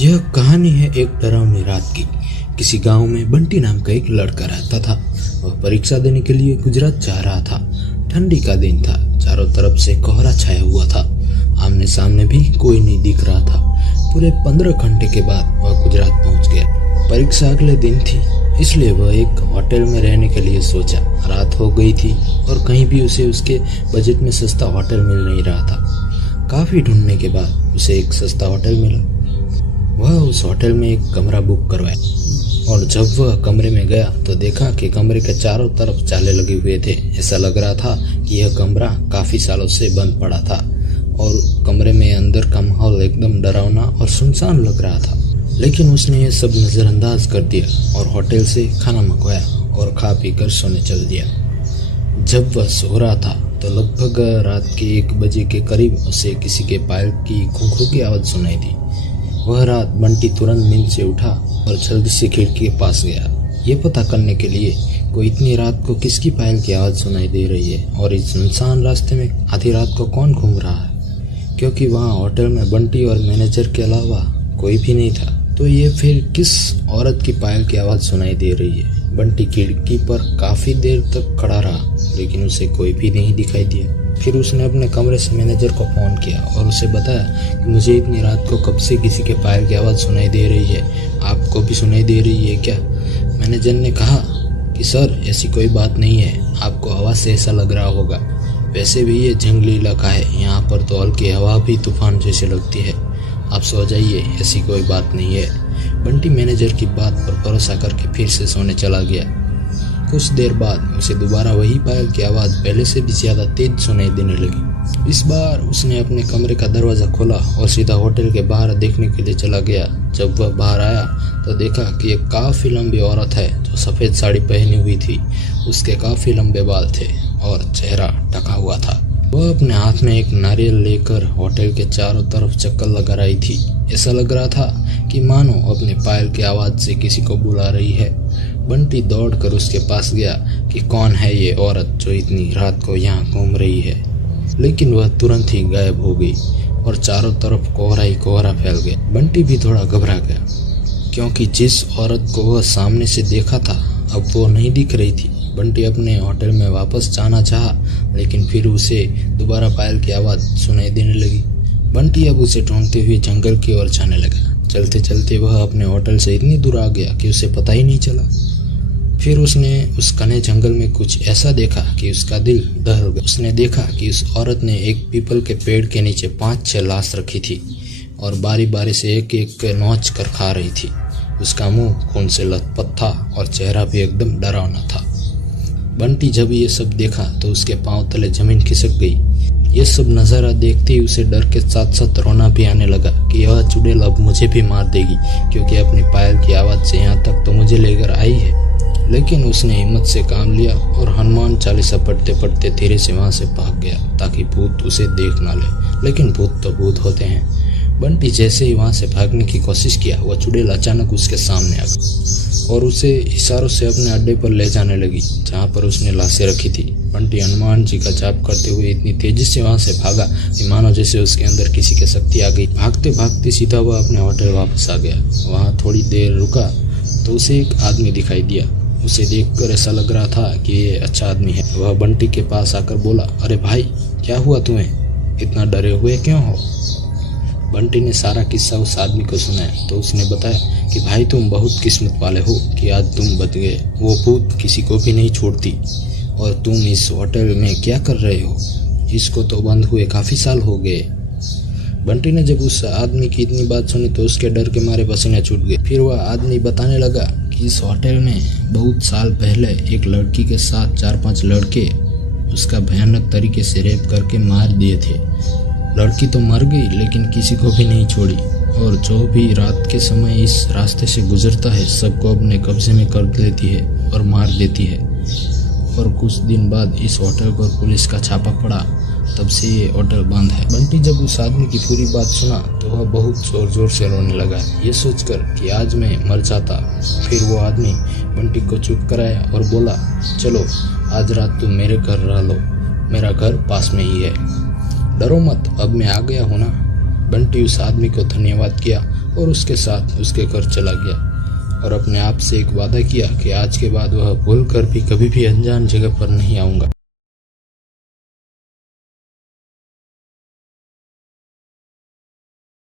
यह कहानी है एक डरावनी रात की। किसी गांव में बंटी नाम का एक लड़का रहता था। वह परीक्षा देने के लिए गुजरात जा रहा था। ठंडी का दिन था, चारों तरफ से कोहरा छाया हुआ था। आमने सामने भी कोई नहीं दिख रहा था। पूरे 15 घंटे के बाद वह गुजरात पहुंच गया। परीक्षा अगले दिन थी, इसलिए वह एक होटल में रहने के लिए सोचा। रात हो गई थी और कहीं भी उसे उसके बजट में सस्ता होटल मिल नहीं रहा था। काफी ढूंढने के बाद उसे एक सस्ता होटल मिला। वह उस होटल में एक कमरा बुक करवाया और जब वह कमरे में गया तो देखा कि कमरे के चारों तरफ जाले लगे हुए थे। ऐसा लग रहा था कि यह कमरा काफी सालों से बंद पड़ा था और कमरे में अंदर का माहौल एकदम डरावना और सुनसान लग रहा था। लेकिन उसने यह सब नजरअंदाज कर दिया और होटल से खाना मंगवाया और खा पी कर सोने चल दिया। जब वह सो रहा था तो लगभग रात के 1 बजे के करीब उसे किसी के पायल की खुखरू की आवाज सुनाई दी। वह रात बंटी तुरंत नींद से उठा और जल्दी से खिड़की के पास गया, ये पता करने के लिए कोई इतनी रात को किसकी पायल की आवाज सुनाई दे रही है और इस सुनसान रास्ते में आधी रात को कौन घूम रहा है, क्योंकि वहाँ होटल में बंटी और मैनेजर के अलावा कोई भी नहीं था। तो ये फिर किस औरत की पायल की आवाज सुनाई दे रही है। बंटी खिड़की पर काफी देर तक खड़ा रहा, लेकिन उसे कोई भी नहीं दिखाई दिया। फिर उसने अपने कमरे से मैनेजर को फोन किया और उसे बताया कि मुझे इतनी रात को कब से किसी के पायल की आवाज़ सुनाई दे रही है, आपको भी सुनाई दे रही है क्या? मैनेजर ने कहा कि सर ऐसी कोई बात नहीं है, आपको आवाज़ से ऐसा लग रहा होगा। वैसे भी ये जंगली इलाका है, यहाँ पर तो हल्की हवा भी तूफान जैसे लगती है। आप सो जाइए, ऐसी कोई बात नहीं है। बंटी मैनेजर की बात पर भरोसा करके फिर से सोने चला गया। कुछ देर बाद उसे दोबारा वही पायल की आवाज़ पहले से भी ज्यादा तेज सुनाई देने लगी। इस बार उसने अपने कमरे का दरवाज़ा खोला और सीधा होटल के बाहर देखने के लिए चला गया। जब वह बाहर आया तो देखा कि एक काफ़ी लंबी औरत है जो सफ़ेद साड़ी पहनी हुई थी। उसके काफ़ी लंबे बाल थे और चेहरा ढका हुआ था। वह अपने हाथ में एक नारियल लेकर होटल के चारों तरफ चक्कर लगा रही थी। ऐसा लग रहा था कि मानो अपने पायल की आवाज़ से किसी को बुला रही है। बंटी दौड़कर उसके पास गया कि कौन है ये औरत जो इतनी रात को यहाँ घूम रही है, लेकिन वह तुरंत ही गायब हो गई और चारों तरफ कोहरा ही कोहरा फैल गया। बंटी भी थोड़ा घबरा गया, क्योंकि जिस औरत को वह सामने से देखा था अब वो नहीं दिख रही थी। बंटी अपने होटल में वापस जाना चाहा, लेकिन फिर उसे दोबारा पायल की आवाज़ सुनाई देने लगी। बंटी अब उसे ढूंढते हुए जंगल की ओर जाने लगा। चलते चलते वह अपने होटल से इतनी दूर आ गया कि उसे पता ही नहीं चला। फिर उसने उस घने जंगल में कुछ ऐसा देखा कि उसका दिल दहल गया। उसने देखा कि उस औरत ने एक पीपल के पेड़ के नीचे 5-6 लाश रखी थी और बारी बारी से एक एक नोच कर खा रही थी। उसका मुंह खून से लथपथ था और चेहरा भी एकदम डरावना था। बंटी जब ये सब देखा तो उसके पांव तले जमीन खिसक गई। ये सब नज़ारा देखते ही उसे डर के साथ साथ रोना भी आने लगा कि यह चुड़ैल अब मुझे भी मार देगी, क्योंकि अपनी पायल की आवाज़ से यहाँ तक तो मुझे लेकर आई है। लेकिन उसने हिम्मत से काम लिया और हनुमान चालीसा पढ़ते पढ़ते धीरे से वहाँ से भाग गया ताकि भूत उसे देख ना ले। लेकिन भूत तो भूत होते हैं। बंटी जैसे ही वहाँ से भागने की कोशिश किया, वह चुड़ैल अचानक उसके सामने आ गई और उसे इशारों से अपने अड्डे पर ले जाने लगी जहाँ पर उसने लाशें रखी थी। बंटी हनुमान जी का जाप करते हुए इतनी तेजी से वहाँ से भागा कि मानो जैसे उसके अंदर किसी की शक्ति आ गई। भागते भागते सीधा वह अपने होटल वापस आ गया। वहाँ थोड़ी देर रुका तो उसे एक आदमी दिखाई दिया। उसे देखकर ऐसा लग रहा था कि ये अच्छा आदमी है। वह बंटी के पास आकर बोला, अरे भाई क्या हुआ तुम्हें, इतना डरे हुए क्यों हो? बंटी ने सारा किस्सा उस आदमी को सुनाया तो उसने बताया कि भाई तुम बहुत किस्मत वाले हो कि आज तुम बच गए। वो भूत किसी को भी नहीं छोड़ती और तुम इस होटल में क्या कर रहे हो? इसको तो बंद हुए काफ़ी साल हो गए। बंटी ने जब उस आदमी की इतनी बात सुनी तो उसके डर के मारे पसीने छूट गए। फिर वह आदमी बताने लगा कि इस होटल में बहुत साल पहले एक लड़की के साथ 4-5 लड़के उसका भयानक तरीके से रेप करके मार दिए थे। लड़की तो मर गई लेकिन किसी को भी नहीं छोड़ी और जो भी रात के समय इस रास्ते से गुजरता है सबको अपने कब्जे में कर लेती है और मार देती है। और कुछ दिन बाद इस होटल पर पुलिस का छापा पड़ा, तब से ये होटल बंद है। बंटी जब उस आदमी की पूरी बात सुना तो वह बहुत जोर जोर से रोने लगा, ये सोचकर कि आज मैं मर जाता। फिर वो आदमी बंटी को चुप कराया और बोला, चलो आज रात तुम मेरे घर रह लो, मेरा घर पास में ही है, डरो मत, अब मैं आ गया हूँ ना। बंटी उस आदमी को धन्यवाद किया और उसके साथ उसके घर चला गया और अपने आप से एक वादा किया कि आज के बाद वह भूल कर भी कभी भी अनजान जगह पर नहीं आऊँगा।